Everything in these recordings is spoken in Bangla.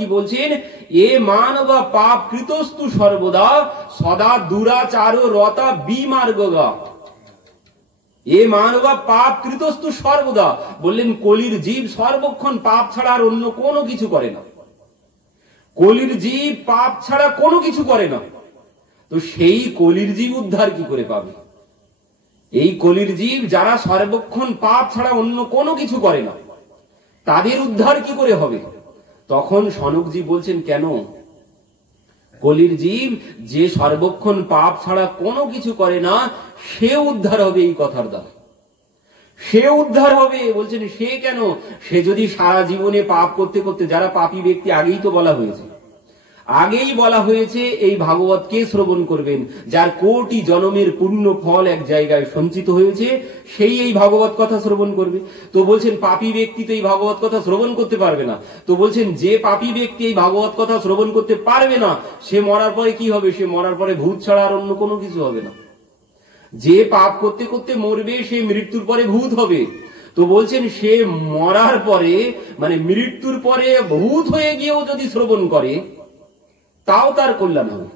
কি বলছেন, এ মানব পাপ কৃতস্তু সর্বদা সদা দুরাচার রতা বিমার্গা। এ মানব পাপ কৃতস্তু সর্বদা, বললেন কলির জীব সর্বক্ষণ পাপ ছাড়া আর অন্য কোনো কিছু করে না। কলির জীব পাপ ছাড়া কোনো কিছু করে না। তো সেই কলির জীব উদ্ধার কি করে পাবে? এই কলির জীব যারা সর্বক্ষণ পাপ ছাড়া অন্য কোনো কিছু করে না, তাদের উদ্ধার কি করে হবে? তখন সনকজি বলছেন, কেন? কলির জীব যে সর্বক্ষণ পাপ ছাড়া কোনো কিছু করে না, সে উদ্ধার হবে এই কথার দ্বারা। সে উদ্ধার হবে। বলছেন সে কেন? সে যদি সারা জীবনে পাপ করতে করতে, যারা পাপী ব্যক্তি, আগেই তো বলা হয়েছে, আগেই বলা হয়েছে এই ভাগবতকে শ্রবণ করবেন, যার কোটি জন্মের পুণ্য ফল এক জায়গায় সঞ্চিত হয়েছে, সেই এই ভাগবত কথা শ্রবণ করবে। তো বলছেন পাপী ব্যক্তি তো এই ভাগবত কথা শ্রবণ করতে পারবে না। তো বলছেন যে পাপী ব্যক্তি এই ভাগবত কথা শ্রবণ করতে পারবে না, সে মরার পরে কি হবে? সে মরার পরে ভূত ছাড়া আর অন্য কোনো কিছু হবে না। যে পাপ করতে করতে মরবে, সে মৃত্যুর পরে ভূত হবে। তো বলছেন সে মরার পরে, মানে মৃত্যুর পরে ভূত হয়ে গিয়েও যদি শ্রবণ করে, তাও তার কল্যাণ হবে।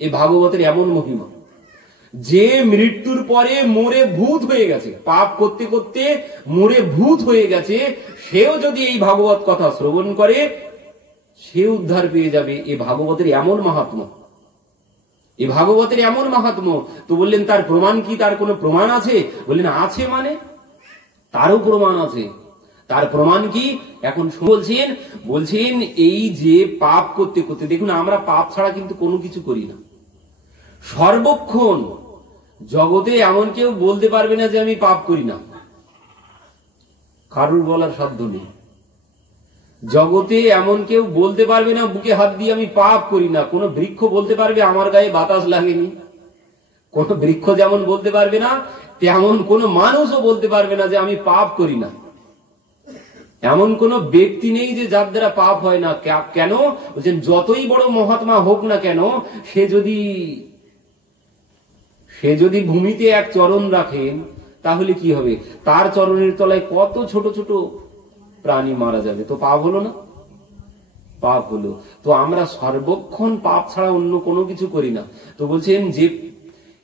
এই ভাগবতের এমন মহিমা, যে মৃত্যুর পরে মরে ভূত হয়ে গেছে, পাপ করতে করতে মরে ভূত হয়ে গেছে, সেও যদি এই ভাগবত কথা শ্রবণ করে, সে উদ্ধার পেয়ে যাবে। এই ভাগবতের এমন মাহাত্ম্য, এই ভাগবতের এমন মাহাত্ম্য। তো বললেন তার প্রমাণ কি? তার কোনো প্রমাণ আছে? বললেন আছে, মানে তারও প্রমাণ আছে। তার প্রমাণ কি? এখন বলছেন এই যে পাপ করতে করতে, দেখুন আমরা পাপ ছাড়া কিন্তু কোনো কিছু করি না। সর্বক্ষণ জগতে এমন কেউ বলতে পারবে না যে আমি পাপ করি না, কারুর বলার সাধ্য নেই। জগতে এমন কেউ বলতে পারবে না বুকে হাত দিয়ে আমি পাপ করি না। কোন বৃক্ষ বলতে পারবে আমার গায়ে বাতাস লাগেনি? কোন বৃক্ষ যেমন বলতে পারবে না, তেমন কোন মানুষও বলতে পারবে না যে আমি পাপ করি না। এমন কোন ব্যক্তি নেই যে যার দ্বারা পাপ হয় না। কেন? বলছেন যতই বড় মহাত্মা হোক না কেন, সে যদি ভূমিতে এক চরণ রাখেন, তাহলে কি হবে? তার চরণের তলায় কত ছোট ছোট প্রাণী মারা যাবে। তো পাপ হলো না? পাপ হলো। তো আমরা সর্বক্ষণ পাপ ছাড়া অন্য কোনো কিছু করি না। তো বলছেন যে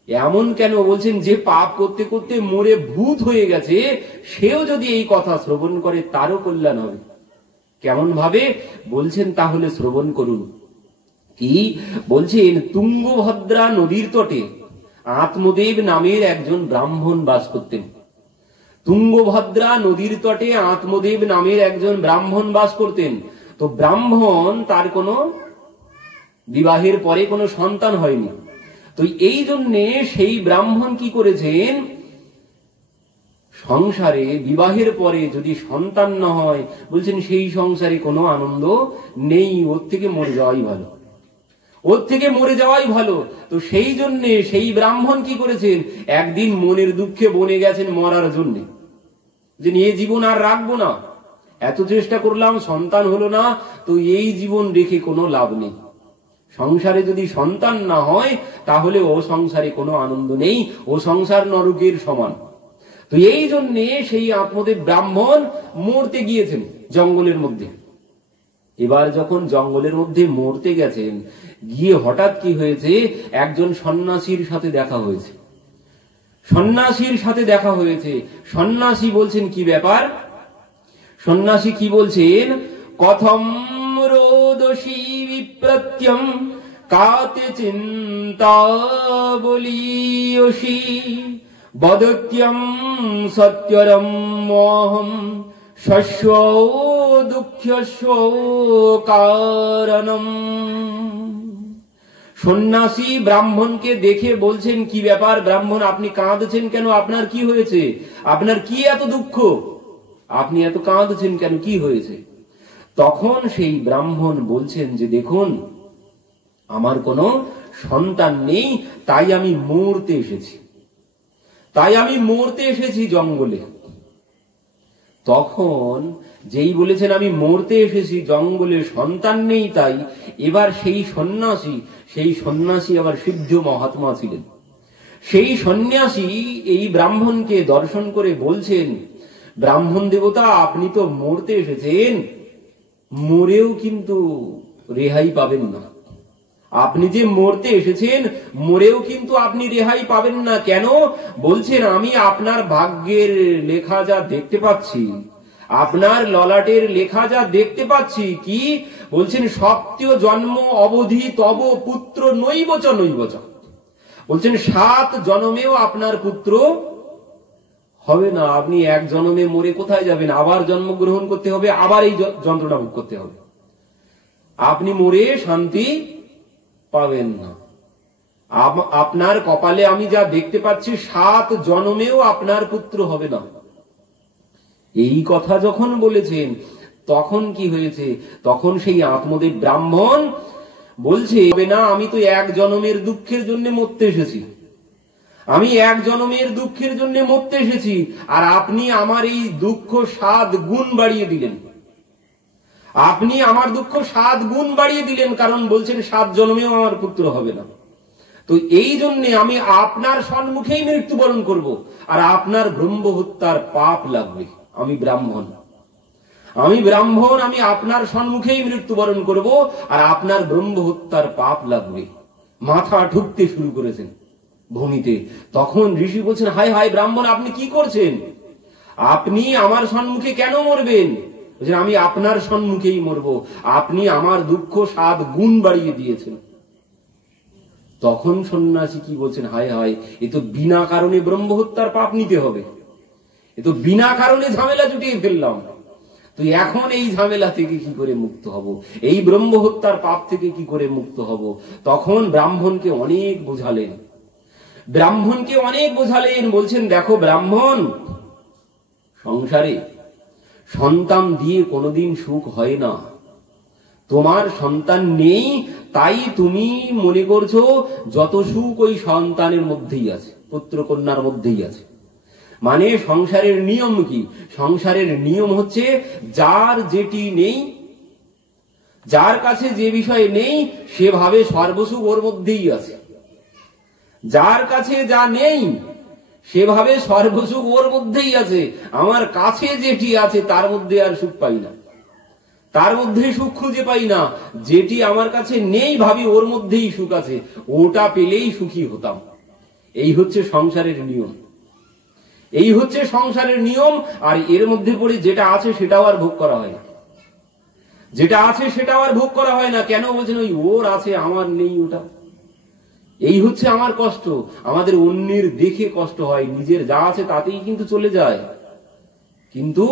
এমন কেন? বলছেন যে পাপ করতে করতে মরে ভূত হয়ে গেছে, সেও যদি এই কথা শ্রবণ করে, তারও কল্যাণ হবে। কেমন ভাবে? বলছেন তাহলে শ্রবণ করুন। কি বলছেন? তুঙ্গভদ্রা নদীর তটে আত্মদেব নামের একজন ব্রাহ্মণ বাস করতেন। তুঙ্গভদ্রা নদীর তটে আত্মদেব নামের একজন ব্রাহ্মণ বাস করতেন। তো ব্রাহ্মণ, তার কোনো বিবাহের পরে কোনো সন্তান হয়নি। তো এই জন্যে সেই ব্রাহ্মণ কি করেছেন, সংসারে বিবাহের পরে যদি সন্তান না হয়, বলছেন সেই সংসারে কোনো আনন্দ নেই, ওর থেকে মরে যাওয়াই ভালো, ওর থেকে মরে যাওয়াই ভালো। তো সেই জন্যে সেই ব্রাহ্মণ কি করেছেন, একদিন মনের দুঃখে বনে গেছেন মরার জন্য, যে নিয়ে জীবন আর রাখবো না, এত চেষ্টা করলাম সন্তান হলো না, তো এই জীবন রেখে কোনো লাভ নেই। সংসারে যদি সন্তান না হয়, তাহলে ও সংসারে কোনো আনন্দ নেই, ও সংসার নরকের সমান। তো এই জন্যে সেই আত্মদেব ব্রাহ্মণ মরতে গিয়েছেন জঙ্গলের মধ্যে। এবার যখন জঙ্গলের মধ্যে মরতে গেছেন, গিয়ে হঠাৎ কি হয়েছে, একজন সন্ন্যাসীর সাথে দেখা হয়েছে। সন্ন্যাসীর সাথে দেখা হয়েছে। সন্ন্যাসী বলছেন কি ব্যাপার? সন্ন্যাসী কি বলছেন? কথম রোদসী বিপ্রত্যম কাতে চিন্তা বলিয়সী বদত্যম সত্যরম মোহম শস্য দুঃখস্য কারণম। সন্ন্যাসী ব্রাহ্মণকে দেখে বলছেন কি ব্যাপার ব্রাহ্মণ, আপনি কাঁদছেন কেন? আপনার কি হয়েছে? আপনার কি এত দুঃখ? আপনি এত কাঁদছেন কেন? কি হয়েছে? তখন সেই ব্রাহ্মণ বলছেন যে দেখুন, আমার কোনো সন্তান নেই, তাই আমি মরতে এসেছি, তাই আমি মরতে এসেছি জঙ্গলে। তখন যেই বলেছেন আমি মরতে এসেছি জঙ্গলে, সন্তান নেই তাই, এবার সেই সন্ন্যাসী আবার সিদ্ধ মহাত্মা ছিলেন। সেই সন্ন্যাসী এই ব্রাহ্মণকে দর্শন করে বলছেন, ব্রাহ্মণ দেবতা আপনি তো মরতে এসেছেন, মরেও কিন্তু রেহাই পাবেন না। আপনি যে মরতে এসেছেন, মরেও কিন্তু আপনি রেহাই পাবেন না। কেন? বলছেন আমি আপনার ভাগ্যের লেখা যা দেখতে পাচ্ছি, আপনার ললাটের লেখা যা দেখতে পাচ্ছি, কি বলছেন? সপ্তীয় জন্ম অবধি তব পুত্র নৈবচ নৈবচ। বলছেন 7 জন্মেও আপনার পুত্র হবে না। আপনি এক জন্মে মরে কোথায় যাবেন? আবার জন্মগ্রহণ করতে হবে, আবার এই যন্ত্রণা ভোগ করতে হবে। আপনি মরে শান্তি পাবেন না। আপনার কপালে আমি যা দেখতে পাচ্ছি 7 জন্মেও আপনার পুত্র হবে না। এই কথা যখন বলেছেন, তখন কি হয়েছে? তখন সেই আত্মদেব ব্রাহ্মণ বলছে, হবে না, আমি তো এক জন্মের দুঃখের জন্য মরতে এসেছি, আমি এক জন্মের দুঃখের জন্য মরতে এসেছি, আর আপনি আমার এই দুঃখ 7 গুণ বাড়িয়ে দিলেন। আপনি আমার দুঃখ 7 গুণ বাড়িয়ে দিলেন, কারণ বলছেন 7 জন্মেও আমার পুত্র হবে না। তো এই জন্য আমি আপনার সম্মুখেই মৃত্যুবরণ করব, আর আপনার ব্রহ্ম হত্যার পাপ লাগবে। আমি ব্রাহ্মণ, আমি আপনার সম্মুখেই মৃত্যুবরণ করব, আর আপনার ব্রহ্ম হত্যার পাপ লাগবে। মাথা ঠুকতে শুরু করেছেন ভূমিতে। তখন ঋষি বলছেন, হায় হায় ব্রাহ্মণ, আপনি কি করছেন? আপনি আমার সম্মুখে কেন মরবেন? আমি আপনার সম্মুখেই মরব, আপনি আমার দুঃখ 7 গুণ বাড়িয়ে দিয়েছেন। তখন সন্ন্যাসী কি বলছেন, হায় হায়, এ তো বিনা কারণে ব্রহ্ম হত্যার পাপ নিতে হবে, এ তো বিনা কারণে ঝামেলা জুটিয়ে ফেললাম। তো এখন এই ঝামেলা থেকে কি করে মুক্ত হব? এই ব্রহ্ম হত্যার পাপ থেকে কি করে মুক্ত হব? তখন ব্রাহ্মণকে অনেক বোঝালেন, বলছেন, দেখো ব্রাহ্মণ, সংসারে সন্তান দিয়ে কোনোদিন সুখ হয় না। তোমার সন্তান নেই, তাই তুমি মনে করছো যত সুখ ওই সন্তানের মধ্যেই আছে, পুত্র কন্যার মধ্যেই আছে। মানে সংসারের নিয়ম কি? সংসারের নিয়ম হচ্ছে যার যেটি নেই, যার কাছে যে বিষয় নেই, সেভাবে সর্বসুখ ওর মধ্যেই আছে। যার কাছে যা নেই, সেভাবে সর্বসুখ ওর মধ্যেই আছে। আমার কাছে যেটি আছে তার মধ্যে আর সুখ পাই না, তার মধ্যে সুখ খুঁজে পাই না। যেটি আমার কাছে নেই ভাবি ওর মধ্যেই সুখ আছে, ওটা পেলেই সুখী হতাম। এই হচ্ছে সংসারের নিয়ম, এই হচ্ছে সংসারের নিয়ম। আর এর মধ্যে পড়ে যেটা আছে সেটাও আর ভোগ করা হয় না, যেটা আছে সেটাও আর ভোগ করা হয় না। কেন? বলছেন ওই ওর আছে আমার নেই, ওটা। এই হচ্ছে আমার কষ্ট। আমাদের অন্যের দেখে কষ্ট হয়, নিজের যা আছে তাতেই কিন্তু চলে যায়, কিন্তু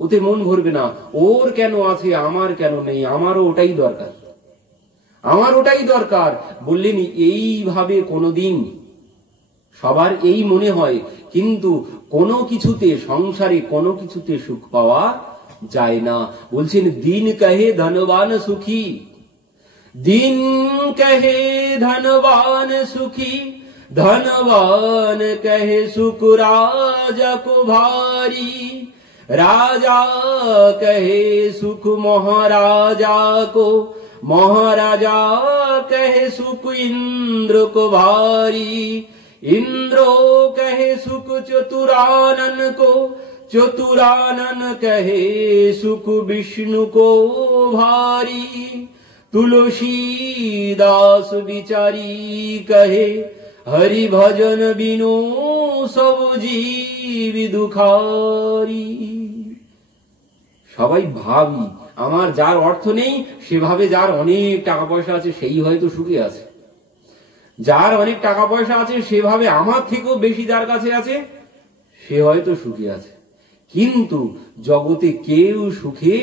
ওতে মন ভরবে না। ওর কেন আছে, আমার কেন নেই, আমারও ওটাই দরকার, আমার ওটাই দরকার। বললেন এইভাবে কোনোদিন সবার এই মনে হয়, কিন্তু কোনো কিছুতে, সংসারে কোনো কিছুতে সুখ পাওয়া যায় না। বলছেন দিন কহে ধনবান সুখী, দিন কহে ধনবান সুখী, ধনবান কহে সুখ রাজা को भारी, राजा कहे सुख महाराजा को, महाराजा कहे सुख इंद्र को भारी, इंद्रो कहे सुख चतुरानन को, चतुरानन कहे सुख विष्णु को भारी, तुलसीदास बिचारी कहे हरि भजन बिनु सब जीव दुखारी। সবাই ভাবি আমার যার অর্থ নেই, সেভাবে যার অনেক টাকা পয়সা আছে সেই হয়তো সুখে আছে। যার অনেক টাকা পয়সা আছে সেভাবে আমার থেকেও বেশি যার কাছে আছে সে হয়তো সুখী আছে। কিন্তু জগতে কেউ সুখে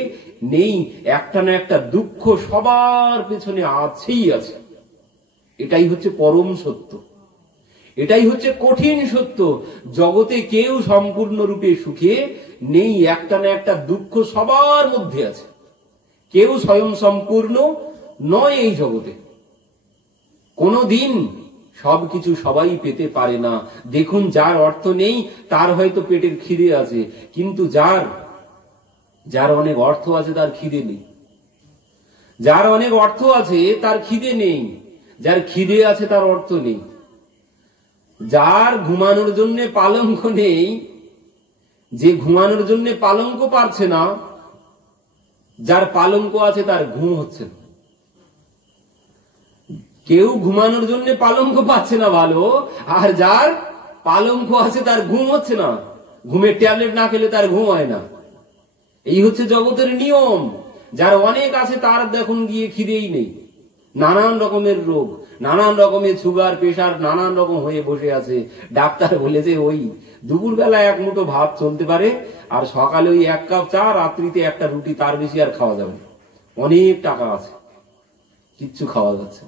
নেই, একটা না একটা দুঃখ সবার পেছনে আছেই আছে। এটাই হচ্ছে পরম সত্য, এটাই হচ্ছে কঠিন সত্য। জগতে কেউ সম্পূর্ণরূপে সুখে নেই, একটা না একটা দুঃখ সবার মধ্যে আছে। কেউ স্বয়ং সম্পূর্ণ নয় এই জগতে। কোনদিন সবকিছু সবাই পেতে পারে না। দেখুন, যার অর্থ নেই তার হয়তো পেটের খিদে আছে, কিন্তু যার অনেক অর্থ আছে তার খিদে নেই। যার অনেক অর্থ আছে তার খিদে নেই, যার খিদে আছে তার অর্থ নেই। যার ঘুমানোর জন্য পালঙ্ক নেই, যে ঘুমানোর জন্য পালঙ্ক পারছে না, যার পালঙ্ক আছে তার ঘুম হচ্ছে না। কেউ ঘুমানোর জন্য পালঙ্ক পাচ্ছে না ভালো, আর যার পালঙ্ক আছে তার ঘুম হচ্ছে না। ঘুমের ট্যাবলেট না খেলে তার ঘুম হয় না। এই হচ্ছে জগতের নিয়ম। যার অনেক আছে তার দেখুন গিয়ে খিদেই নেই, নানান রকমের রোগ, নানান রকমের সুগার, প্রেশার, নানান রকম হয়ে বসে আছে। ডাক্তার বলেছে ওই দুপুর বেলা এক মুঠো ভাত চলতে পারে, আর সকালে ওই এক কাপ চা, রাত্রিতে একটা রুটি, তার বেশি আর খাওয়া যাবে না। অনেক টাকা আছে, কিচ্ছু খাওয়া যাচ্ছে।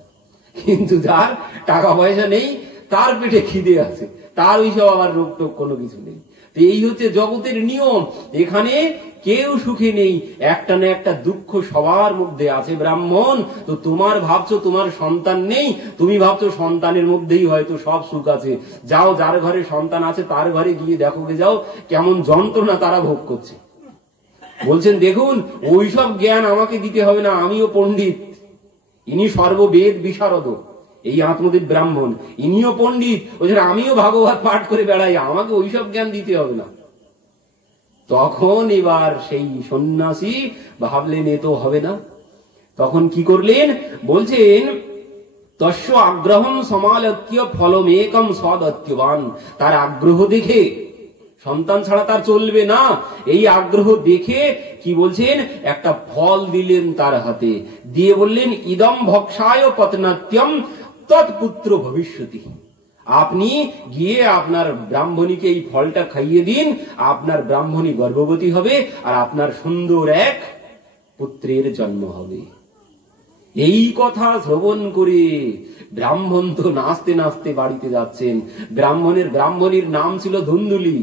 কিন্তু যার টাকা পয়সা নেই, তার পেটে খিদে আছে, তার ওইসব আবার রোগ টোগ কোনো কিছু নেই। তো এই হচ্ছে জগতের নিয়ম। এখানে কেউ সুখী নেই, একটা না একটা দুঃখ সবার মধ্যে আছে। ব্রাহ্মণ, তো তোমার ভাবছো তোমার সন্তান নেই, তুমি ভাবছো সন্তানের মধ্যেই হয়তো সব সুখ আছে। যাও, যার ঘরে সন্তান আছে তার ঘরে গিয়ে দেখো গে, যাও কেমন যন্ত্রণা তারা ভোগ করছে। বলছেন দেখুন, ওইসব জ্ঞান আমাকে দিতে হবে না, আমিও পণ্ডিত। ইনি সর্ববেদ বিশারদ, এই আত্মদেব ব্রাহ্মণ, ইনিও পণ্ডিত। ওই জন্য আমিও ভাগবত পাঠ করে বেড়াই, আমাকে ওইসব জ্ঞান দিতে হবে না। তখন এবার সেই সন্ন্যাসী ভাবলেন এ তো হবে না। তখন কি করলেন বলছেন, তস্য আগ্রহম সমালত্য ফলমেকম সদত্যবান। তার আগ্রহ দেখে, সন্তান ছাড়া তার চলবে না, এই আগ্রহ দেখে কি বলছেন, একটা ফল দিলেন তার হাতে, দিয়ে বললেন ইদম ভক্ষায় পতনাত্যম তৎপুত্র ভবিষ্যতি। আপনি গিয়ে আপনার ব্রাহ্মণীকে এই ফলটা খাইয়ে দিন, আপনার ব্রাহ্মণী গর্ভবতী হবে, আর আপনার সুন্দর এক পুত্রের জন্ম হবে। এই কথা শ্রবণ করে ব্রাহ্মণ তো নাচতে নাচতে বাড়িতে যাচ্ছেন। ব্রাহ্মণীর নাম ছিল ধুন্দুলি।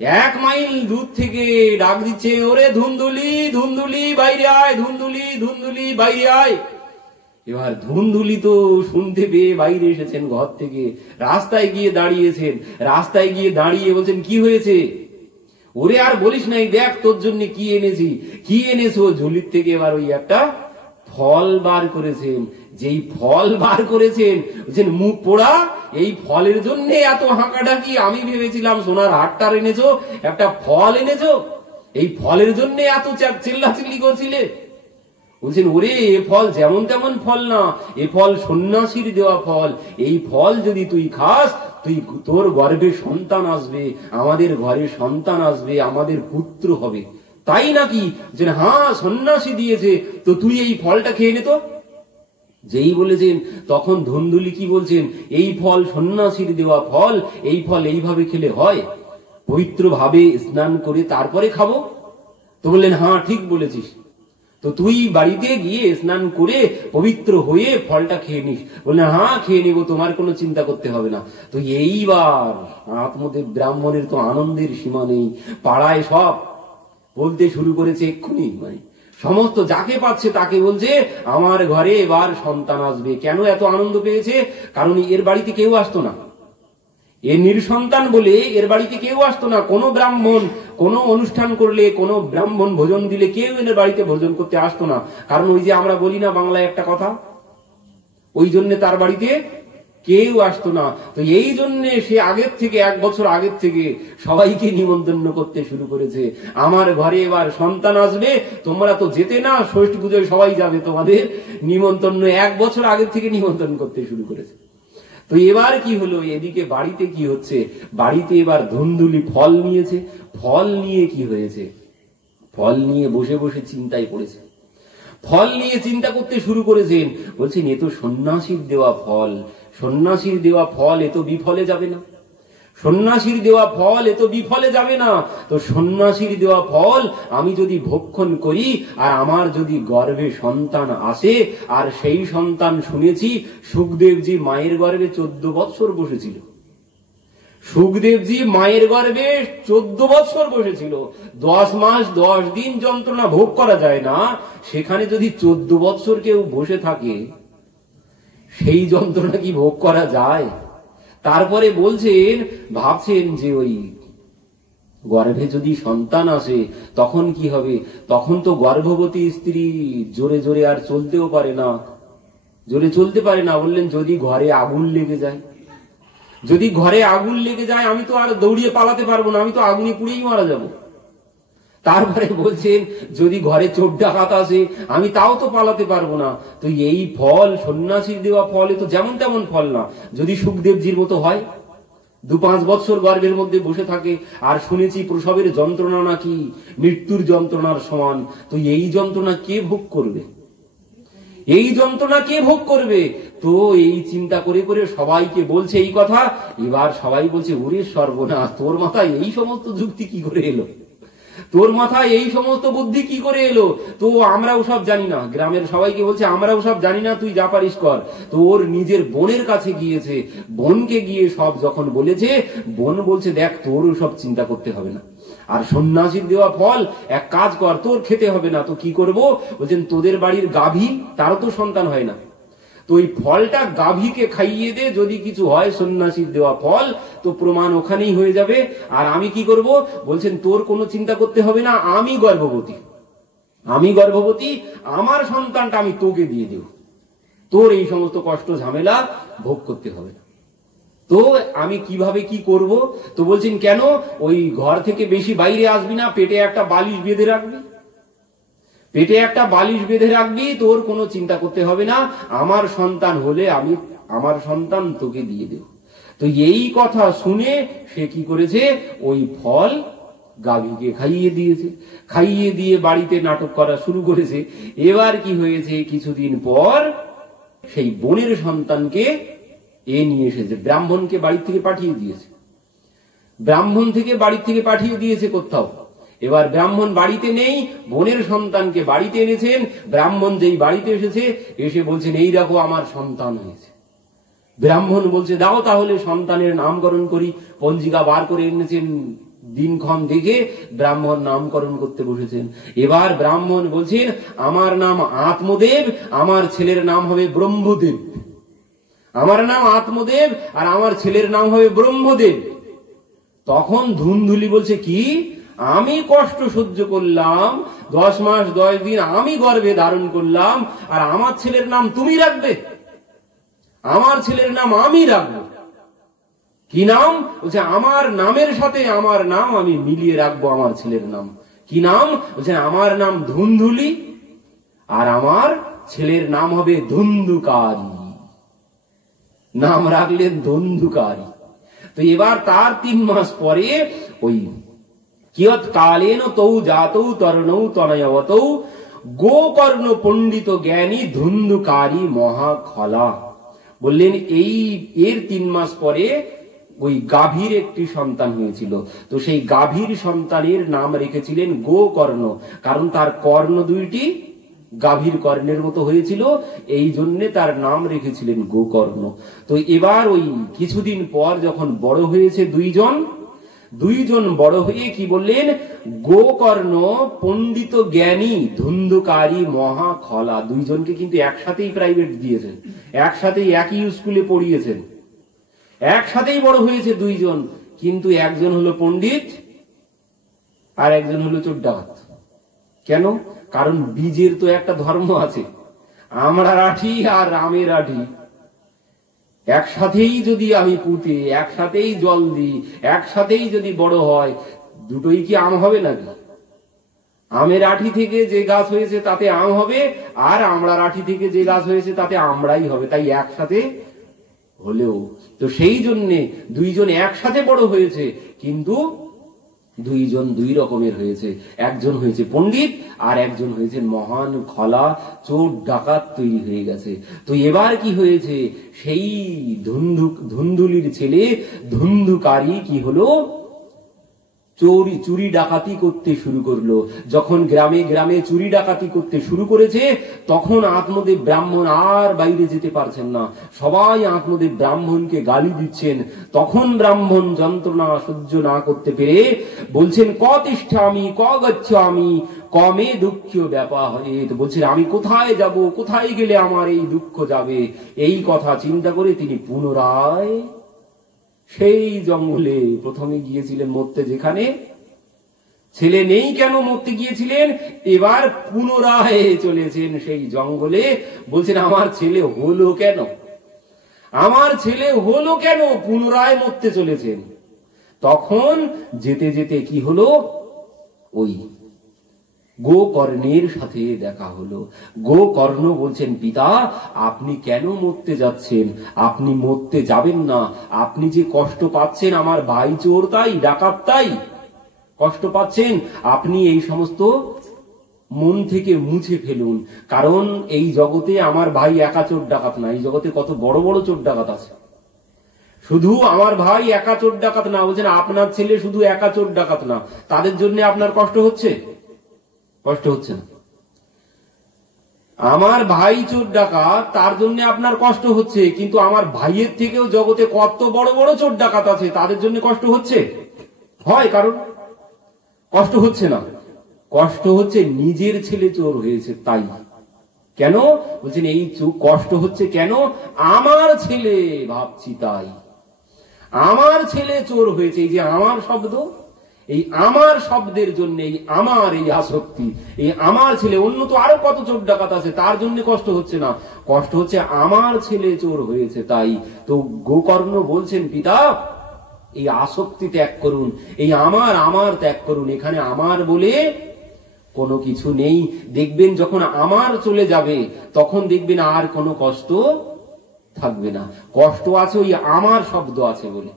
1 মাইল দূর থেকে ডাক দিচ্ছে, ওরে ধুন্দুলি, ধুন্দুলি বাইরে আয়, ধুন্দুলি, ধুন্দুলি বাইরে আয়। এবার ধুন্দুলি তো শুনতে পেয়ে বাইরে এসেছেন ঘর থেকে, রাস্তায় গিয়ে দাঁড়িয়েছেন। রাস্তায় গিয়ে দাঁড়িয়ে বলছেন কি হয়েছে? ওরে আর বলিস নাই, দেখ তোর জন্য কি এনেছি। কি এনেছো? ঝুলির থেকে এবার ওই একটা ফল বার করেছেন। যেই ফল বার করেছেন, বলছেন মুখ পোড়া, এই ফলের জন্য এত হাঁকাডাকি? আমি ভেবেছিলাম সোনার হাটটার এনেছো, একটা ফল এনেছো, এই ফলের জন্য এত চিল্লাচিল্লি করছিলে। বলছেন ওরে, এ ফল যেমন তেমন ফল না, এ ফল সন্ন্যাসীর দেওয়া ফল। এই ফল যদি তুই খাস, তোর গর্ভে সন্তান আসবে, আমাদের ঘরে সন্তান আসবে, আমাদের পুত্র হবে। তাই নাকি? যে হ্যাঁ, সন্ন্যাসী দিয়েছে, তো তুই এই ফলটা খেয়ে নে। তো যেই বলেছেন, তখন ধুন্দুলি কি বলছেন, এই ফল সন্ন্যাসীর দেওয়া ফল, এই ফল এইভাবে খেলে হয়? পবিত্র ভাবে স্নান করে তারপরে খাবো। তো বললেন হ্যাঁ ঠিক বলেছিস, তো তুই বাড়িতে গিয়ে স্নান করে পবিত্র হয়ে ফলটা খেয়ে নিস। বললেন হ্যাঁ খেয়ে নিব, তোমার কোনো চিন্তা করতে হবে না। তো এইবার আত্মদেব ব্রাহ্মণের তো আনন্দের সীমা নেই। পাড়ায় সব বলতে শুরু করেছে এক্ষুনি, মানে সমস্ত যাকে পাচ্ছে তাকে বলছে আমার ঘরে এবার সন্তান আসবে। কেন এত আনন্দ পেয়েছে? কারণ এর বাড়িতে কেউ আসতো না, এ নির্সন্তান বলে এর বাড়িতে কেউ আসতো না। কোনো ব্রাহ্মণ কোনো অনুষ্ঠান করলে, কোনো ব্রাহ্মণ ভোজন দিলে কেউ এর বাড়িতে ভোজন করতে আসতো না। কারণ ওই যে আমরা বলি না বাংলায় একটা কথা, ওই জন্য তার বাড়িতে কেউ আসতো না। তো এই জন্য সে আগের থেকে, 1 বছর আগের থেকে সবাইকে নিমন্ত্রণ করতে শুরু করেছে, আমার ঘরে এবার সন্তান আসবে, তোমরা তো যেতে না, ষষ্ঠী পুজোয় সবাই যাবে, তোমাদের নিমন্ত্রণ 1 বছর আগের থেকে নিমন্ত্রণ করতে শুরু করেছে। তো এবার কি হলো, এদিকে বাড়িতে কি হচ্ছে, বাড়িতে এবার ধুন্দুলি ফল নিয়েছে। ফল নিয়ে কি হয়েছে, ফল নিয়ে বসে বসে চিন্তায় পড়েছে। ফল নিয়ে চিন্তা করতে শুরু করেছেন। বলছেন এ তো সন্ন্যাসীর দেওয়া ফল, সন্ন্যাসীর দেওয়া ফল এ তো বিফলে যাবে না, সন্ন্যাসীর দেওয়া ফল এ তো বিফলে যাবে না। তো সন্ন্যাসীর দেওয়া ফল আমি যদি ভক্ষণ করি, আর আমার যদি গর্ভে সন্তান আসে, আর সেই সন্তান শুনেছি সুখদেবজি মায়ের গর্ভে 14 বৎসর বসেছিল, সুখদেবজি মায়ের গর্ভে 14 বৎসর বসেছিল। 10 মাস 10 দিন যন্ত্রণা ভোগ করা যায় না, সেখানে যদি 14 বৎসর কেউ বসে থাকে, সেই যন্ত্রণা কি ভোগ করা যায়? তারপরে বলছেন, ভাবছেন যে ওই গর্ভে যদি সন্তান আসে তখন কি হবে? তখন তো গর্ভবতী স্ত্রী জোরে জোরে আর চলতেও পারে না, জোরে চলতে পারে না। বললেন যদি ঘরে আগুন লেগে যায়, যদি ঘরে আগুন লেগে যায় আমি তো আর দৌড়িয়ে পালাতে পারবো না, আমি তো আগুনে পুড়েই মারা যাব। তারপরে বলছেন যদি ঘরে চোর ডাকাত আসে আমি তাও তো পালাতে পারবো না। তো এই ফল সন্ন্যাসীর দেওয়া ফলে তো যেমন তেমন ফল না। যদি সুখদেবজির মতো হয়, 2-5 বছর গর্ভের মধ্যে বসে থাকে, আর শুনেছি প্রসবের যন্ত্রণা নাকি মৃত্যুর যন্ত্রণার সমান, তো এই যন্ত্রণা কে ভোগ করবে? এই যন্ত্রণা কে ভোগ করবে? তো এই চিন্তা করে করে সবাইকে বলছে এই কথা। এবার সবাই বলছে ওরে সর্বনাশ, তোর মাথায় এই সমস্ত যুক্তি কি করে এলো, তোর মাথায় এই সমস্ত বুদ্ধি কি করে এলো? তো আমরাও সব জানি না, গ্রামের সবাইকে বলছে আমরাও সব জানি না, তুই যা পারিস কর। তো ওর নিজের বোনের কাছে গিয়েছে, বোনকে গিয়ে সব যখন বলেছে, বোন বলছে দেখ তোর সব চিন্তা করতে হবে না, আর সন্ন্যাসীর দেওয়া ফল এক কাজ কর, তোর খেতে হবে না। তো কি করব? বলছেন তোদের বাড়ির গাভী, তারও তো সন্তান হয় না, তো ওই ফলটা গাভীকে খাইয়ে দে, যদি কিছু হয় সন্ন্যাসীর দেওয়া ফল, তো প্রমাণ ওখানেই হয়ে যাবে। আর আমি কি করব? বলছেন তোর কোনো চিন্তা করতে হবে না, আমি গর্ভবতী, আমার সন্তানটা আমি তোকে দিয়ে দেব, তোর এই সমস্ত কষ্ট ঝামেলা ভোগ করতে হবে না। তো আমি কিভাবে কি করব? তো বলছেন কেন, ওই ঘর থেকে বেশি বাইরে আসবি না, পেটে একটা বালিশ বেঁধে রাখবি, তোর কোনো চিন্তা করতে হবে না, আমার সন্তান হলে আমি আমার সন্তান তোকে দিয়ে দেব। তো এই কথা শুনে সে কি করেছে, ওই ফল গাভীকে খাইয়ে দিয়েছে, খাইয়ে দিয়ে বাড়িতে নাটক করা শুরু করেছে। এবার কি হয়েছে, কিছুদিন পর সেই বোনের সন্তানকে নিয়ে এসেছে, ব্রাহ্মণকে বাড়ি থেকে পাঠিয়ে দিয়েছে কোথাও। এবার ব্রাহ্মণ বাড়িতে নেই, বোনের সন্তানকে বাড়িতে এনেছেন। ব্রাহ্মণ যেই বাড়িতে এসেছে, এসে বলছেন এই দেখো আমার সন্তান হয়েছে। ব্রাহ্মণ বলছে দাও তাহলে সন্তানের নামকরণ করি। পঞ্জিকা বার করে এনেছেন, দিনক্ষণ দেখে ব্রাহ্মণ নামকরণ করতে বসেছেন। এবার ব্রাহ্মণ বলছেন আমার নাম আত্মদেব, আমার ছেলের নাম হবে ব্রহ্মদেব। আমার নাম আত্মদেব আর আমার ছেলের নাম হবে ব্রহ্মদেব। তখন ধুন্ধুলি বলছে কি, আমি কষ্ট সহ্য করলাম 10 মাস 10 দিন, আমি গর্ভে ধারণ করলাম, আর আমার ছেলের নাম তুমি রাখবে? আমার ছেলের নাম আমি রাখবো। কি নাম? বলছে আমার নামের সাথে আমার নাম আমি মিলিয়ে রাখবো আমার ছেলের নাম। কি নাম? বলছে আমার নাম ধুন্ধুলি আর আমার ছেলের নাম হবে ধুন্ধুকারী। নাম রাখলেন ধুন্ধুকারী। তো এবার তার 3 মাস পরে ওই কিয়ৎ কালেন তৌ জাতৌ তরণৌ তনয়বতৌ গোকর্ণ পণ্ডিত জ্ঞানী ধুন্ধুকারী মহাখলা। বললেন এর 3 মাস পরে ওই গাভীর একটি সন্তান হয়েছিল। তো সেই গাভীর সন্তানের নাম রেখেছিলেন গোকর্ণ, কারণ তার কর্ণ 2টি গাভীর কর্ণের মতো হয়েছিল, এই জন্য তার নাম রেখেছিলেন গোকর্ণ। তো এবার ওই কিছুদিন পর যখন বড় হয়েছে দুইজন বড় হয়ে কি বললেন, গোকর্ণ পণ্ডিত জ্ঞানী ধুন্ধুকারী মহাখলা। দুইজনকে কিন্তু একসাথেই প্রাইভেট দিয়েছেন, একসাথেই একই স্কুলে পড়িয়েছেন, একসাথেই বড় হয়েছে দুইজন, কিন্তু একজন হলো পণ্ডিত আর একজন হলো চোর ডাকাত। কেন? কারণ বীজের তো একটা ধর্ম আছে, আমরা রাঠি আর রামের আঠি, একসাথেই যদি আমি পুঁতে, একসাথেই জল দিই, একসাথেই যদি বড় হয়, দুটোই কি আম হবে নাকি? আমের আঠি থেকে যে গাছ হয়েছে তাতে আম হবে, আর আমড়ার আঠি থেকে যে গাছ হয়েছে তাতে আমড়াই হবে, তাই একসাথে হলেও। তো সেই জন্যে দুইজন একসাথে বড় হয়েছে, কিন্তু দুইজন দুই রকমের হয়েছে, একজন হয়েছে পণ্ডিত আর একজন হয়েছে মহান খলা, চোর ডাকাত তৈরি হয়ে গেছে। তো এবার কি হয়েছে, সেই ধুন্ধুলির ছেলে ধুন্ধুকারী কি হলো, চুরি ডাকাতি করতে শুরু করলো। যখন গ্রামে গ্রামে চুরি ডাকাতি করতে শুরু করেছে, তখন আত্মদেব ব্রাহ্মণ আর বাইরে যেতে পারছেন না, সবাই আত্মদেব ব্রাহ্মণকে গালি দিচ্ছেন। তখন ব্রাহ্মণ যন্ত্রণা সহ্য না করতে পেরে বলছেন কতিষ্ঠামি কগচ্ছামি কমে দুঃখ ব্যাপার হয়ে, তো বলছেন আমি কোথায় যাব, কোথায় গেলে আমার এই দুঃখ যাবে। এই কথা চিন্তা করে তিনি পুনরায় সেই জঙ্গলে প্রথমে গিয়েছিলেন মরতে, যেখানে ছেলে নেই কেন মরতে গিয়েছিলেন, এবার পুনরায় চলেছেন সেই জঙ্গলে। বলছেন আমার ছেলে হলো কেন, আমার ছেলে হলো কেন, পুনরায় মরতে চলেছেন। তখন যেতে যেতে কি হলো, ওই গোকর্ণের সাথে দেখা হলো। গোকর্ণ বলছেন, পিতা আপনি কেন মরতে যাচ্ছেন? আপনি মরতে যাবেন না। আপনি যে কষ্ট পাচ্ছেন, আমার ভাই চোর তাই, ডাকাত তাই কষ্ট পাচ্ছেন, আপনি এই সমস্ত মন থেকে মুছে ফেলুন। কারণ এই জগতে আমার ভাই একা চোর ডাকাত না, এই জগতে কত বড় বড় চোর ডাকাত আছে। শুধু আমার ভাই একা চোর ডাকাত না, বলছেন আপনার ছেলে শুধু একা চোর ডাকাত না, তাদের জন্য আপনার কষ্ট হচ্ছে? কষ্ট হচ্ছে না। আমার ভাই চোর ডাকাত, তার জন্য আপনার কষ্ট হচ্ছে, কিন্তু আমার ভাইয়ের থেকেও জগতে কত বড় বড় চোর ডাকাত আছে, তাদের জন্য কষ্ট হচ্ছে? হয় কারণ কষ্ট হচ্ছে না। কষ্ট হচ্ছে নিজের ছেলে চোর হয়েছে তাই। কেন বলছেন এই কষ্ট হচ্ছে কেন? আমার ছেলে ভাবছি তাই, আমার ছেলে চোর হয়েছে। এই যে আমার শব্দ, এই আমার শব্দের জন্য, এই আমার এই আসক্তি, এই আমার ছেলে, অন্য তো আরো কত চোর ডাকাত আছে, তার জন্য কষ্ট হচ্ছে না, কষ্ট হচ্ছে আমার ছেলে চোর হয়েছে তাই। তো গোকর্ণ বলছেন, পিতা এই আসক্তি ত্যাগ করুন, এই আমার আমার ত্যাগ করুন। এখানে আমার বলে কোনো কিছু নেই। দেখবেন যখন আমার চলে যাবে, তখন দেখবেন আর কোনো কষ্ট থাকবে না। কষ্ট আছে ওই আমার শব্দ আছে বলে।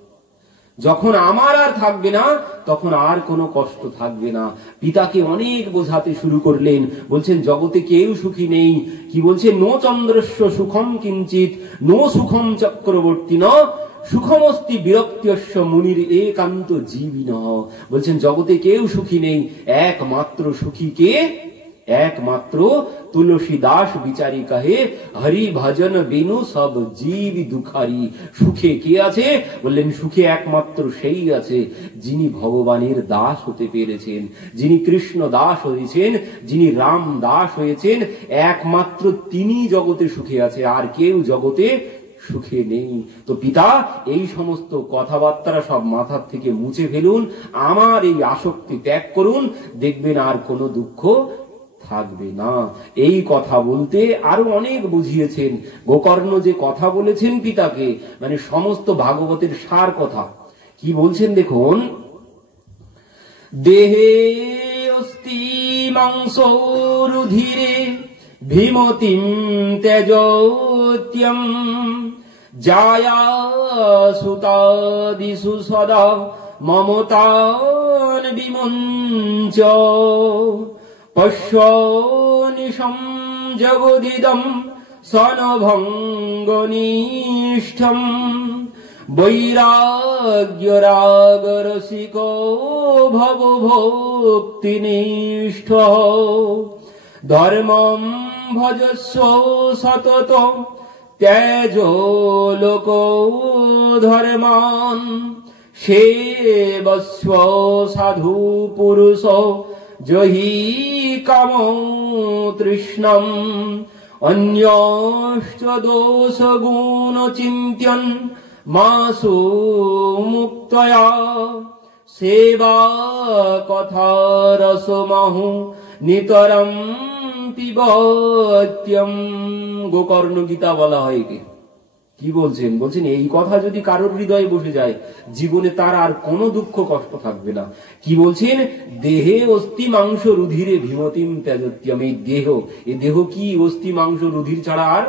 যখন আমার আর থাকবে না, তখন আর কোনো কষ্ট থাকবে না। পিতাকে অনেক বোঝাতে শুরু করলেন, বলছেন জগতে কেউ সুখী নেই। কি বলছেন? নো চন্দ্রস্য সুখম কিঞ্চিত, নো সুখম চক্রবর্তী ন সুখমস্তি বিরক্ত্যস্য মুনির একান্ত জীবিন। বলছেন জগতে কেউ সুখী নেই, একমাত্র সুখী কে? একমাত্র তুলসী দাস বিচারি কাহে হরি ভজন বিনু সব জীব দুখারি। সুখে কে আছে? বললেন সুখে একমাত্র সেই আছে যিনি ভগবানের দাস হতে পেরেছেন, যিনি কৃষ্ণ দাস হয়েছেন, যিনি রাম দাস হয়েছেন, একমাত্র তিনি জগতে সুখে আছে, আর কেউ জগতে সুখে নেই। তো পিতা এই সমস্ত কথাবার্তা সব মাথার থেকে মুছে ফেলুন, আমার এই আসক্তি ত্যাগ করুন, দেখবেন আর কোনো দুঃখ থাকবে না। এই কথা বলতে আরো অনেক বুঝিয়েছেন। গোকর্ণ যে কথা বলেছেন পিতাকে, মানে সমস্ত ভাগবতের সার কথা। কি বলছেন দেখুন, দেহে অস্তি মাংস রুধিরে ভীমতিম তেজোত্যম জায়া সুতাদিষু সদা মমতান বিমঞ্চ পশ্যনিশম জগদিদম সনভঙ্গনিষ্ঠম বৈরাগ্য রাগরসিকো ভব ভক্তিনিষ্ঠ ধর্মম ভজস্ব সতত ত্যাজ লোক ধর্মান সেবস্ব সাধু পুরুষ জহি কাম তৃষ্ণম অন্যশ্চ দোষ গুণ চিন্ত্যন মাসু মুক্তয়া সেবা কথা রসমহু নিতরম পিবত্যম। গোকর্ণ গীতা বলা হয় কে? কি বলছেন? বলছেন এই কথা যদি কারোর হৃদয়ে বসে যায়, জীবনে তার আর কোনো দুঃখ কষ্ট থাকবে না। কি বলছেন? দেহে অস্থি মাংস রুধিরে ভীমতিম তেজত্যম। এই দেহ কি অস্থি মাংস রুধির ছাড়া আর